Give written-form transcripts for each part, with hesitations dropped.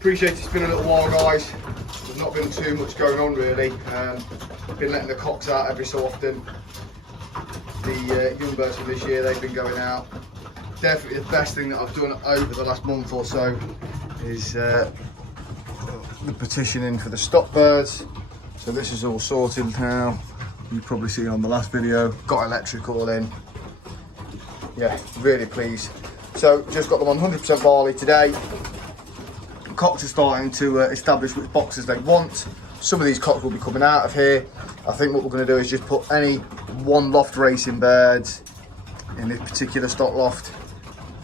Appreciate it's been a little while, guys. There's not been too much going on really. Been letting the cocks out every so often. The young birds for this year, they've been going out. Definitely the best thing that I've done over the last month or so is the petitioning for the stock birds. So this is all sorted now. You've probably seen on the last video. Got electric all in. Yeah, really pleased. So just got them on 100% barley today. Cocks are starting to establish which boxes they want. Some of these cocks will be coming out of here. I think what we're going to do is just put any one loft racing birds in this particular stock loft.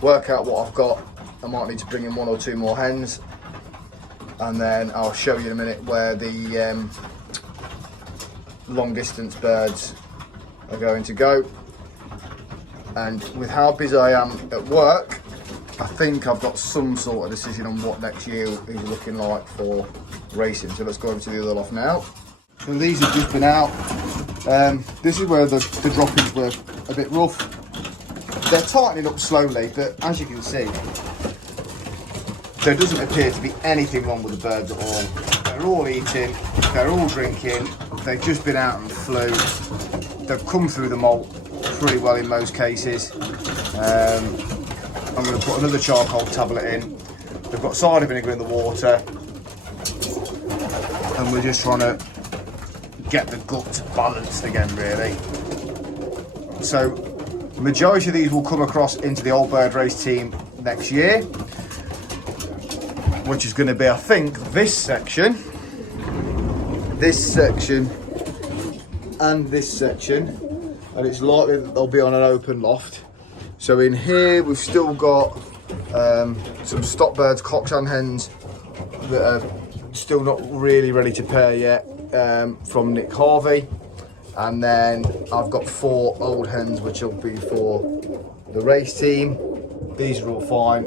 Work out what I've got. I might need to bring in 1 or 2 more hens. And then I'll show you in a minute where the long distance birds are going to go. And with how busy I am at work, I think I've got some sort of decision on what next year is looking like for racing. So let's go over to the other loft now. So these have just been out. This is where the droppings were a bit rough. They're tightening up slowly, but as you can see, there doesn't appear to be anything wrong with the birds at all. They're all eating, they're all drinking, they've just been out and flew. They've come through the molt pretty well in most cases. I'm going to put another charcoal tablet in. They've got cider vinegar in the water. And we're just trying to get the gut balanced again, really. So, the majority of these will come across into the old bird race team next year. Which is going to be, I think, this section, and this section. And it's likely that they'll be on an open loft. So in here we've still got some stock birds, cocks and hens that are still not really ready to pair yet from Nick Harvey. And then I've got 4 old hens which will be for the race team. These are all fine.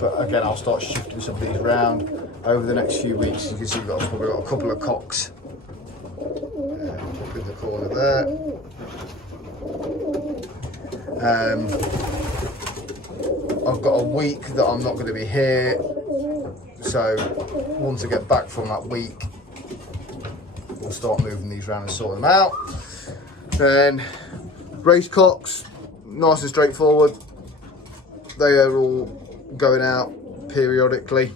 But again, I'll start shifting some of these around over the next few weeks. You can see we've probably got a couple of cocks in the corner there. I've got a week that I'm not going to be here, so once I get back from that week, we'll start moving these around and sort them out. Then race cocks, nice and straightforward. They are all going out periodically,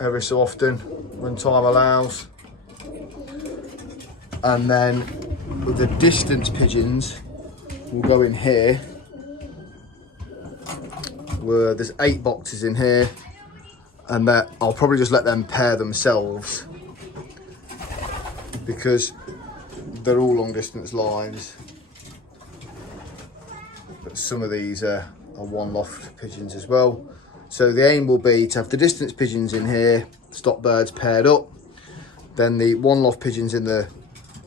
every so often when time allows. And then with the distance pigeons, we'll go in here where there's 8 boxes in here, and that I'll probably just let them pair themselves because they're all long distance lines. But some of these are one loft pigeons as well. So the aim will be to have the distance pigeons in here, stock birds paired up, then the one loft pigeons in the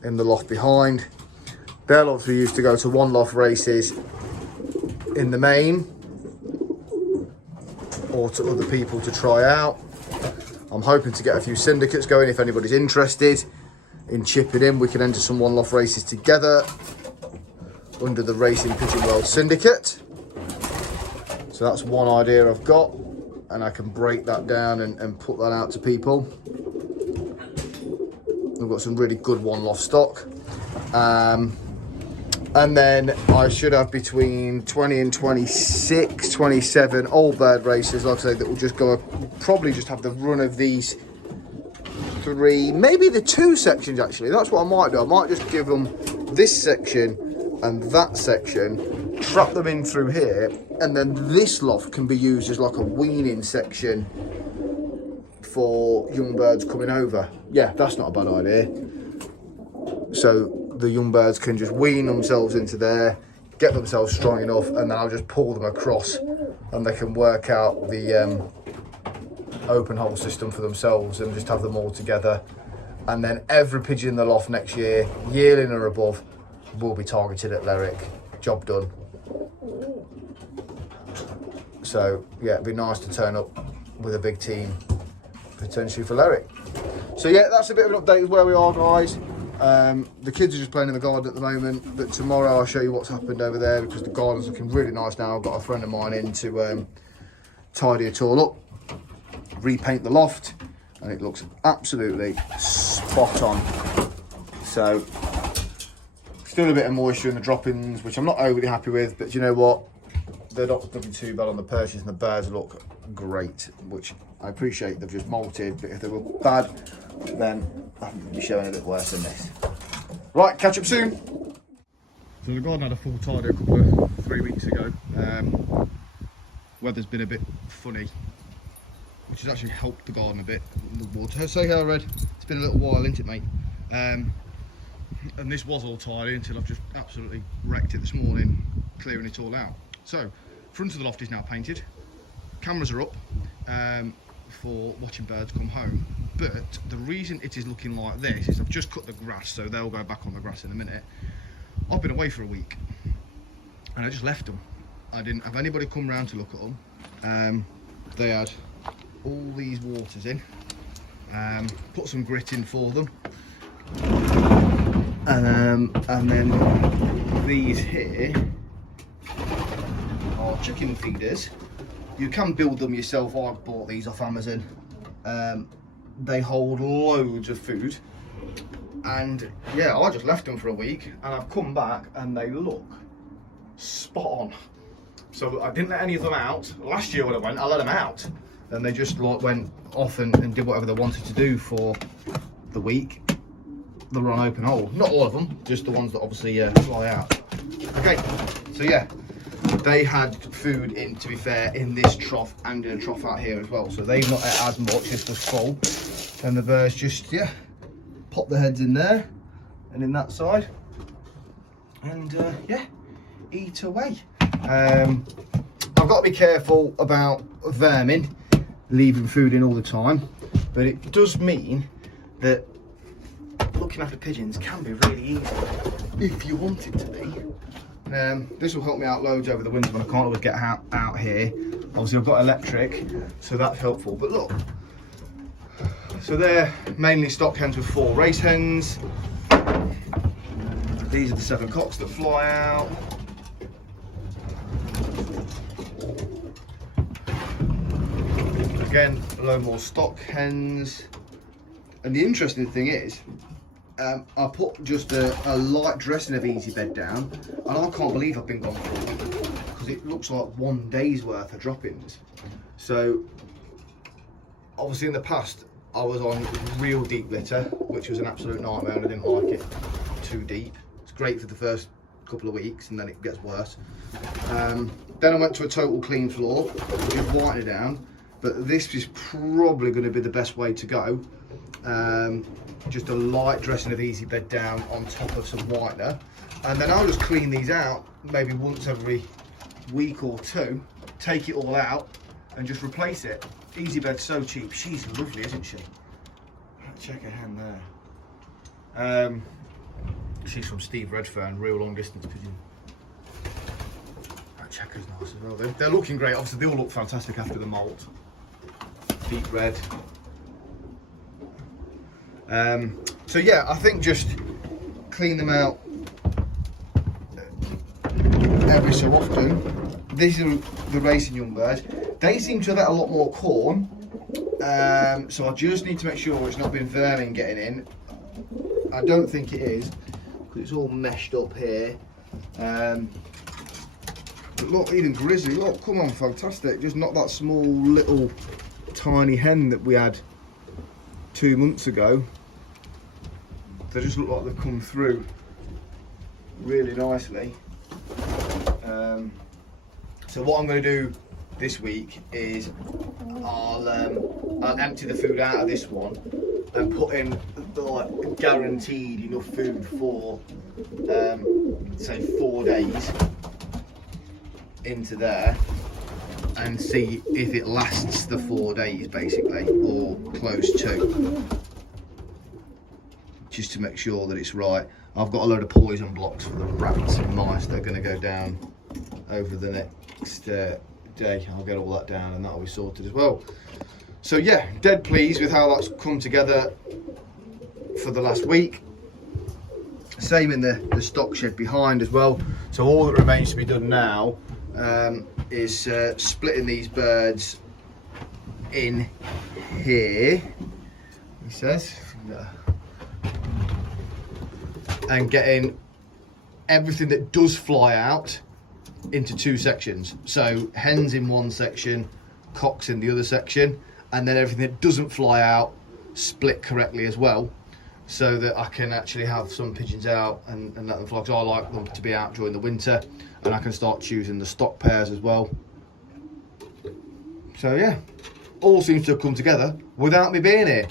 loft behind. They'll obviously used to go to one loft races in the main or to other people to try out. I'm hoping to get a few syndicates going. If anybody's interested in chipping in, we can enter some one loft races together under the Racing Pigeon World Syndicate. So that's one idea I've got, and I can break that down and put that out to people. We've got some really good one loft stock. And then I should have between 20 and 26, 27 old bird races, like I say, that will just go, probably just have the run of these 3, maybe the 2 sections actually. That's what I might do. I might just give them this section and that section, trap them in through here, and then this loft can be used as like a weaning section for young birds coming over. Yeah, that's not a bad idea. So the young birds can just wean themselves into there, get themselves strong enough, and then I'll just pull them across and they can work out the open hole system for themselves and just have them all together. And then every pigeon in the loft next year, yearling or above, will be targeted at Lyric. Job done. So yeah, it'd be nice to turn up with a big team potentially for Lyric. So yeah, that's a bit of an update of where we are, guys. The kids are just playing in the garden at the moment, but tomorrow I'll show you what's happened over there because the garden's looking really nice now. I've got a friend of mine in to tidy it all up. repaint the loft, and it looks absolutely spot on. So still a bit of moisture in the droppings, which I'm not overly happy with, but you know what? They're not looking too bad on the perches, and the birds look great, which I appreciate. They've just molted, but if they were bad, then I think they'd be showing a bit worse than this. Right, catch up soon. So the garden had a full tidy a couple of 3 weeks ago. Weather's been a bit funny, which has actually helped the garden a bit. The water. Say hello, Red. It's been a little while, isn't it, mate? And this was all tidy until I've just absolutely wrecked it this morning, clearing it all out. So, front of the loft is now painted. Cameras are up for watching birds come home. But the reason it is looking like this is I've just cut the grass, so they'll go back on the grass in a minute. I've been away for a week, and I just left them. I didn't have anybody come round to look at them. They had all these waters in, put some grit in for them, and then these here are chicken feeders. You can build them yourself. I bought these off Amazon. They hold loads of food, and yeah, I just left them for a week, and I've come back and they look spot on. So I didn't let any of them out. Last year when I went, I let them out, and they just like went off and did whatever they wanted to do for the week. They were on open hole. Not all of them, just the ones that obviously fly out. Okay, so yeah, they had food in, to be fair, in this trough and in a trough out here as well. So they've not ate as much. This was full, and the birds just pop their heads in there and in that side, and eat away. I've got to be careful about vermin, leaving food in all the time, but it does mean that looking after pigeons can be really easy if you want it to be. This will help me out loads over the winter when I can't always get out here. Obviously I've got electric, so that's helpful. But look, so they're mainly stock hens with 4 race hens. These are the 7 cocks that fly out. Again, a load more stock hens. And the interesting thing is, I put just a light dressing of Easy Bed down, and I can't believe I've been gone for a week, because it looks like 1 day's worth of droppings. So obviously in the past I was on real deep litter, which was an absolute nightmare, and I didn't like it too deep. It's great for the first couple of weeks, and then it gets worse. Then I went to a total clean floor, just whiten it down, but this is probably going to be the best way to go. Just a light dressing of Easy Bed down on top of some whitener, and then I'll just clean these out maybe once every week or 2, take it all out and just replace it. Easy Bed's so cheap. She's lovely, isn't she? Check her hen there. She's from Steve Redfern, real long distance pigeon. That checker's nice as well. They're looking great. Obviously they all look fantastic after the molt. Deep red. So yeah, I think just clean them out every so often. These are the racing young birds. They seem to have had a lot more corn, so I just need to make sure it's not been vermin getting in. I don't think it is, because it's all meshed up here. But look, even grizzly, look, come on, fantastic. Just not that small little tiny hen that we had 2 months ago. They just look like they've come through really nicely. So what I'm going to do this week is I'll empty the food out of this one and put in like guaranteed enough food for say 4 days into there, and see if it lasts the 4 days basically, or close to, just to make sure that it's right. I've got a load of poison blocks for the rats and mice that are going to go down over the next day. I'll get all that down and that'll be sorted as well. So yeah, dead pleased with how that's come together for the last week. Same in the stock shed behind as well. So all that remains to be done now is splitting these birds in here, he says, and getting everything that does fly out into 2 sections. So hens in one section, cocks in the other section, and then everything that doesn't fly out split correctly as well, so that I can actually have some pigeons out and let them fly, because I like them to be out during the winter, and I can start choosing the stock pairs as well. So yeah, all seems to have come together without me being here.